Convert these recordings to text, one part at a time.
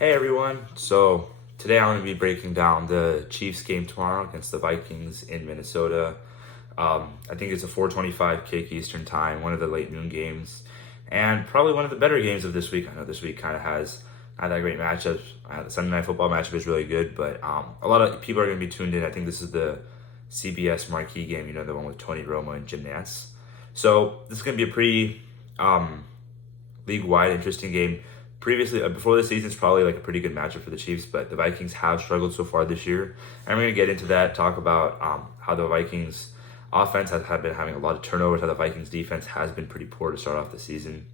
Hey everyone. So today I'm going to be breaking down the Chiefs game tomorrow against the Vikings in Minnesota. I think it's a 4:25 kick Eastern time, one of the late noon games, and probably one of the better games of this week. I know this week kind of has not that great matchups. The Sunday Night Football matchup is really good, but a lot of people are going to be tuned in. I think this is the CBS marquee game, the one with Tony Romo and Jim Nantz. So this is going to be a pretty league-wide interesting game. Previously, before the season, it's probably like a pretty good matchup for the Chiefs, but the Vikings have struggled so far this year. And we're going to get into that, talk about how the Vikings offense has been having a lot of turnovers, how the Vikings defense has been pretty poor to start off the season.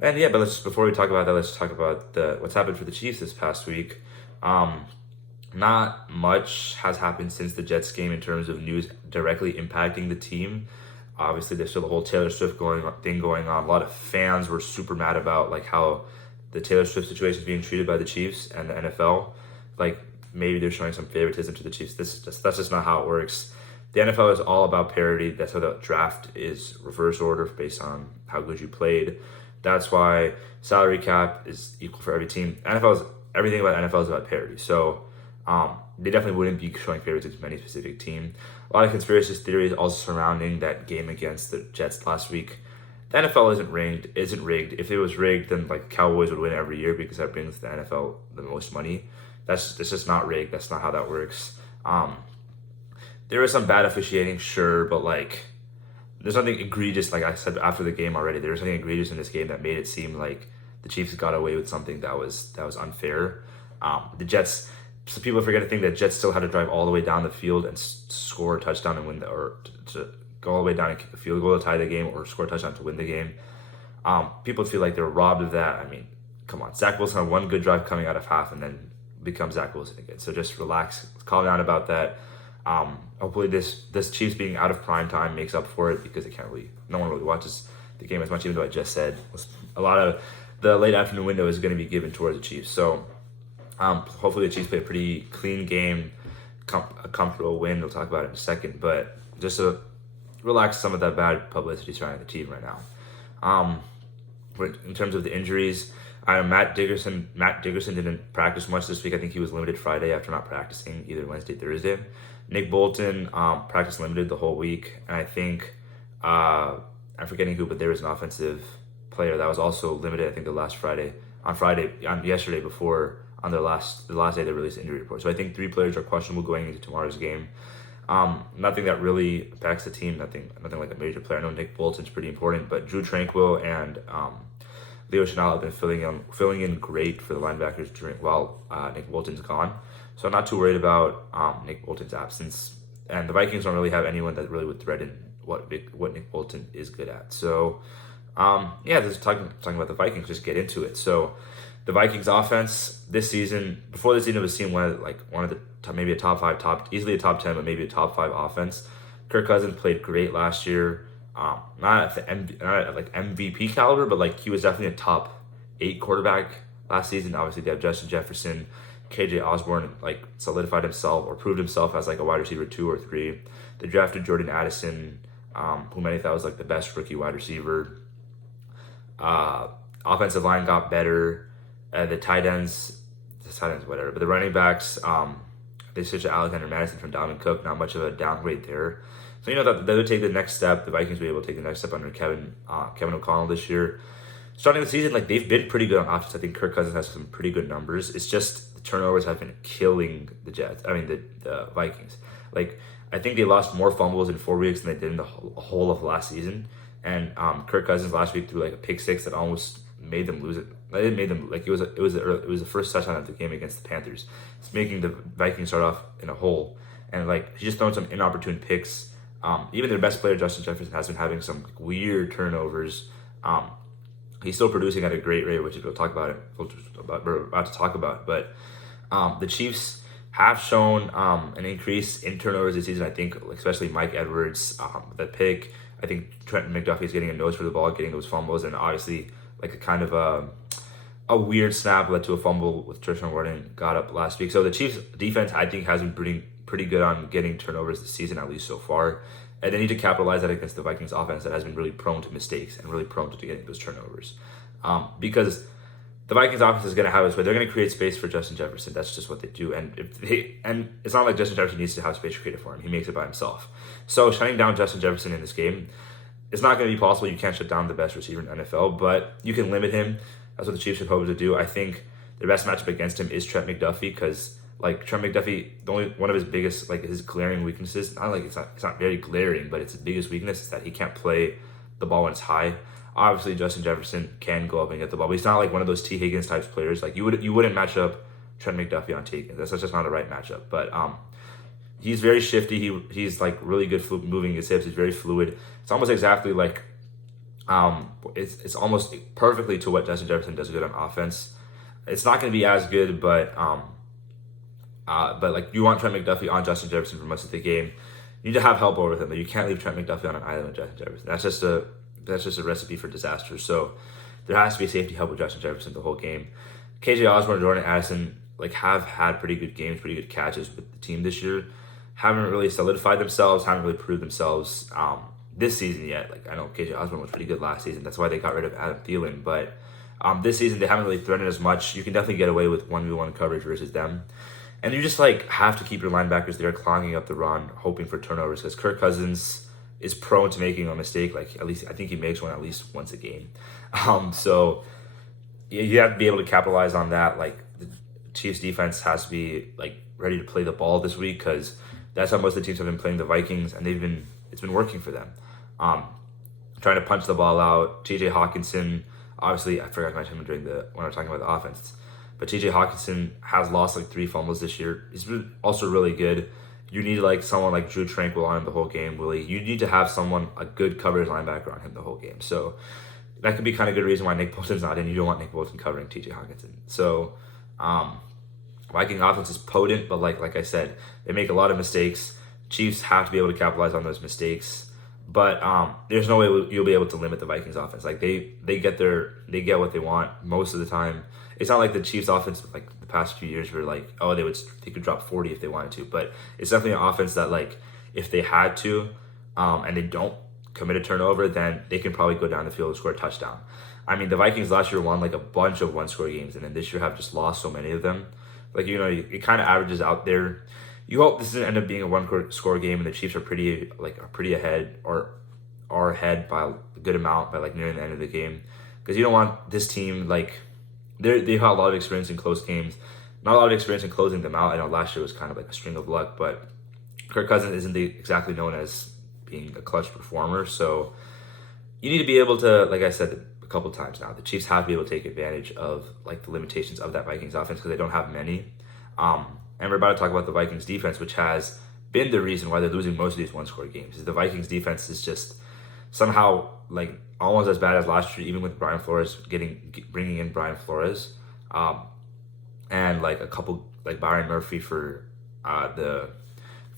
And yeah, but before we talk about that, let's talk about what's happened for the Chiefs this past week. Not much has happened since the Jets game in terms of news directly impacting the team. Obviously, there's still the whole Taylor Swift thing going on. A lot of fans were super mad about like how the Taylor Swift situation is being treated by the Chiefs and the NFL. Like maybe they're showing some favoritism to the Chiefs. That's just not how it works. The NFL is all about parity. That's how the draft is reverse order based on how good you played. That's why salary cap is equal for every team. Everything about NFL is about parity. So they definitely wouldn't be showing favoritism to any specific team. A lot of conspiracy theories also surrounding that game against the Jets last week. The NFL isn't rigged. If it was rigged, then like Cowboys would win every year because that brings the NFL the most money. That's just not rigged. That's not how that works. There is some bad officiating, sure, but like there's nothing egregious. Like I said after the game already, there was something egregious in this game that made it seem like the Chiefs got away with something that was unfair. The Jets. So people forget to think that Jets still had to drive all the way down the field and score a touchdown and win or to go all the way down and kick a field goal to tie the game or score a touchdown to win the game. People feel like they were robbed of that. I mean, come on. Zach Wilson had one good drive coming out of half and then becomes Zach Wilson again. So just relax, calm down about that. Hopefully this Chiefs being out of prime time makes up for it because no one really watches the game as much, even though I just said a lot of the late afternoon window is going to be given towards the Chiefs. So hopefully the Chiefs play a pretty clean game, a comfortable win. We'll talk about it in a second, but just to relax some of that bad publicity surrounding the team right now. In terms of the injuries, Matt Dickerson didn't practice much this week. I think he was limited Friday after not practicing either Wednesday, Thursday. Nick Bolton practiced limited the whole week, and I think I'm forgetting who, but there was an offensive player that was also limited. I think yesterday before. On the last day they released the injury report. So I think 3 players are questionable going into tomorrow's game. Nothing that really impacts the team. Nothing like a major player. I know Nick Bolton's pretty important, but Drew Tranquill and Leo Chenal have been filling in great for the linebackers while Nick Bolton's gone. So I'm not too worried about Nick Bolton's absence. And the Vikings don't really have anyone that really would threaten what Nick Bolton is good at. So just talking about the Vikings, just get into it. So the Vikings offense this season, before the season, was seen one of the top, maybe a top 5, easily a top 10, but maybe a top 5 offense. Kirk Cousins played great last year. Not at MVP caliber, but like he was definitely a top 8 quarterback last season. Obviously, they have Justin Jefferson, KJ Osborne like solidified himself or proved himself as like a wide receiver 2 or 3. They drafted Jordan Addison, who many thought was like the best rookie wide receiver. Offensive line got better. The tight ends, whatever. But the running backs, they switched to Alexander Madison from Dalvin Cook. Not much of a downgrade there. So that they would take the next step. The Vikings will be able to take the next step under Kevin O'Connell this year. Starting the season, like they've been pretty good on offense. I think Kirk Cousins has some pretty good numbers. It's just the turnovers have been killing the Vikings. Like I think they lost more fumbles in 4 weeks than they did in the whole of last season. And Kirk Cousins last week threw like a pick 6 that almost made them lose it. It made them like it was the first touchdown of the game against the Panthers. It's making the Vikings start off in a hole, and like he's just throwing some inopportune picks. Even their best player Justin Jefferson has been having some weird turnovers. He's still producing at a great rate, which we'll talk about. We're about to talk about, but the Chiefs have shown an increase in turnovers this season. I think, especially Mike Edwards, the pick. I think Trenton McDuffie is getting a nose for the ball, getting those fumbles, and obviously like a kind of a weird snap led to a fumble with Trishan Warden got up last week. So the Chiefs defense, I think, has been pretty good on getting turnovers this season, at least so far. And they need to capitalize that against the Vikings offense that has been really prone to mistakes and really prone to getting those turnovers. Because the Vikings offense is going to have its way. They're going to create space for Justin Jefferson. That's just what they do. And it's not like Justin Jefferson needs to have space created for him. He makes it by himself. So shutting down Justin Jefferson in this game is not going to be possible. You can't shut down the best receiver in the NFL, but you can limit him. That's what the Chiefs should hope to do. I think their best matchup against him is Trent McDuffie, because like Trent McDuffie, the only one of his biggest, like his glaring weaknesses, not like it's not very glaring, but it's his biggest weakness is that he can't play the ball when it's high. Obviously, Justin Jefferson can go up and get the ball, but he's not like one of those T. Higgins types players. Like you wouldn't match up Trent McDuffie on T. Higgins. That's just not the right matchup. But he's very shifty. He's like really good moving his hips. He's very fluid. It's almost exactly like it's almost perfectly to what Justin Jefferson does good on offense. It's not going to be as good, but like you want Trent McDuffie on Justin Jefferson for most of the game. You need to have help over him, but you can't leave Trent McDuffie on an island with Justin Jefferson. That's just a recipe for disaster. So there has to be safety help with Justin Jefferson the whole game. KJ Osborne and Jordan Addison like have had pretty good games, pretty good catches with the team this year. Haven't really solidified themselves, haven't really proved themselves this season yet. Like I know KJ Osborne was pretty good last season. That's why they got rid of Adam Thielen. But this season they haven't really threatened as much. You can definitely get away with 1v1 coverage versus them. And you just like have to keep your linebackers there clogging up the run, hoping for turnovers, because Kirk Cousins is prone to making a mistake. Like at least I think he makes one at least once a game. So you have to be able to capitalize on that. Like the Chiefs defense has to be like ready to play the ball this week, because that's how most of the teams have been playing the Vikings, and it's been working for them. Trying to punch the ball out. TJ Hawkinson, obviously I forgot to mention him when I was talking about the offense. But TJ Hawkinson has lost like 3 fumbles this year. He's been also really good. You need like someone like Drew Tranquil on him the whole game, Willie. You need to have a good coverage linebacker on him the whole game. So that could be kind of good reason why Nick Bolton's not in. You don't want Nick Bolton covering TJ Hawkinson. So Viking offense is potent, but like I said, they make a lot of mistakes. Chiefs have to be able to capitalize on those mistakes. But there's no way you'll be able to limit the Vikings offense. Like they get what they want most of the time. It's not like the Chiefs offense like the past few years were like, oh, they could drop 40 if they wanted to. But it's definitely an offense that like if they had to and they don't commit a turnover, then they can probably go down the field and score a touchdown. I mean, the Vikings last year won like a bunch of one-score games, and then this year have just lost so many of them. Like, it kind of averages out there. You hope this doesn't end up being a one-score game, and the Chiefs are pretty ahead or are ahead by a good amount by like near the end of the game, because you don't want this team like they have a lot of experience in close games, not a lot of experience in closing them out. I know last year was kind of like a string of luck, but Kirk Cousins isn't exactly known as being a clutch performer, so you need to be able to, like I said a couple times now, the Chiefs have to be able to take advantage of like the limitations of that Vikings offense, because they don't have many. And we're about to talk about the Vikings defense, which has been the reason why they're losing most of these one-score games. The Vikings defense is just somehow like almost as bad as last year, even with Brian Flores bringing in Brian Flores, and like a couple like Byron Murphy for the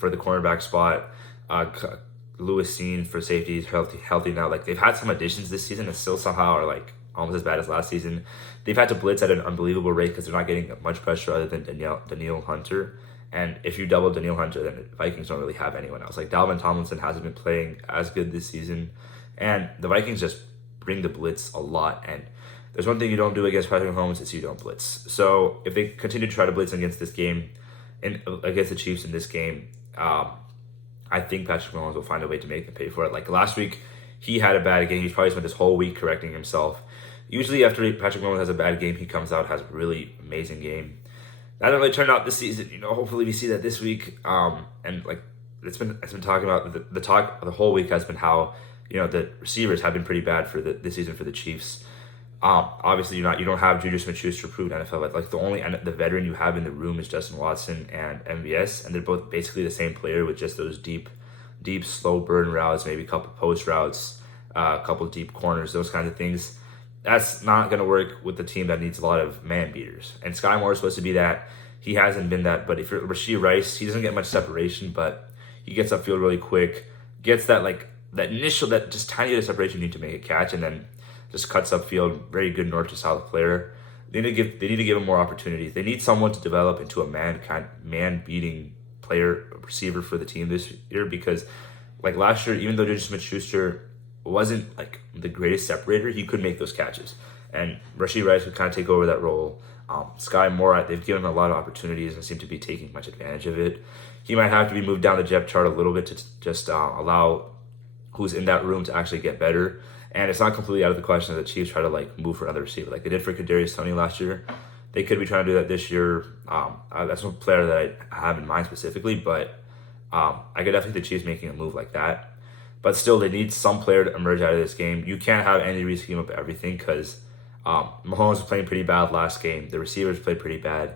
cornerback spot, Lewis Seen for safety. He's healthy now. Like they've had some additions this season and still somehow are like almost as bad as last season. They've had to blitz at an unbelievable rate because they're not getting much pressure other than Danielle Hunter. And if you double Danielle Hunter, then the Vikings don't really have anyone else. Like Dalvin Tomlinson hasn't been playing as good this season, and the Vikings just bring the blitz a lot. And there's one thing you don't do against Patrick Mahomes is you don't blitz. So if they continue to try to blitz against this game and against the Chiefs in this game, I think Patrick Mahomes will find a way to make them pay for it. Like last week, he had a bad game. He's probably spent this whole week correcting himself. Usually after Patrick Mahomes has a bad game, he comes out, has a really amazing game. That didn't really turn out this season. Hopefully we see that this week. And like it's been talking about the talk the whole week has been how the receivers have been pretty bad for this season for the Chiefs. Obviously you don't have Juju Smith-Schuster proven NFL, but like the veteran you have in the room is Justin Watson and MVS, and they're both basically the same player with just those deep slow burn routes, maybe a couple post routes, a couple deep corners, those kinds of things. That's not going to work with the team that needs a lot of man beaters. And Sky Moore is supposed to be that. He hasn't been that. But if you're Rashee Rice, he doesn't get much separation, but he gets upfield really quick, gets that just tiny bit of separation you need to make a catch, and then just cuts upfield. Very good north to south player. They need to give him more opportunities. They need someone to develop into a man beating player, receiver for the team this year, because like last year, even though Juju Smith-Schuster wasn't like the greatest separator, he could make those catches. and Rashid Rice would kind of take over that role. Sky Moore, they've given him a lot of opportunities and seem to be taking much advantage of it. He might have to be moved down the depth chart a little bit to just allow who's in that room to actually get better. And it's not completely out of the question that the Chiefs try to like move for another receiver, like they did for Kadarius Toney last year. They could be trying to do that this year. That's one player that I have in mind specifically, but I could definitely see the Chiefs making a move like that. But still, they need some player to emerge out of this game. You can't have Andy Reid scheme up everything because Mahomes was playing pretty bad last game. The receivers played pretty bad.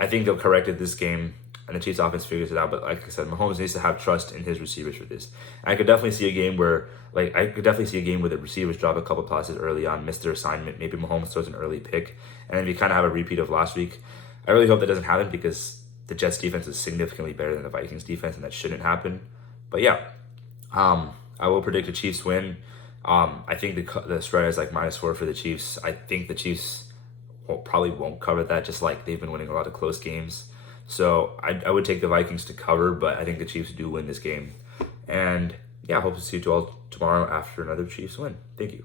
I think they'll correct it this game, and the Chiefs offense figures it out. But like I said, Mahomes needs to have trust in his receivers for this. And I could definitely see a game where, the receivers drop a couple passes early on, miss their assignment. Maybe Mahomes throws an early pick, and then we kind of have a repeat of last week. I really hope that doesn't happen because the Jets defense is significantly better than the Vikings defense, and that shouldn't happen. But yeah, I will predict a Chiefs win. I think the spread is like -4 for the Chiefs. I think the Chiefs probably won't cover that, just like they've been winning a lot of close games. So I would take the Vikings to cover, but I think the Chiefs do win this game. And yeah, I hope to see you all tomorrow after another Chiefs win. Thank you.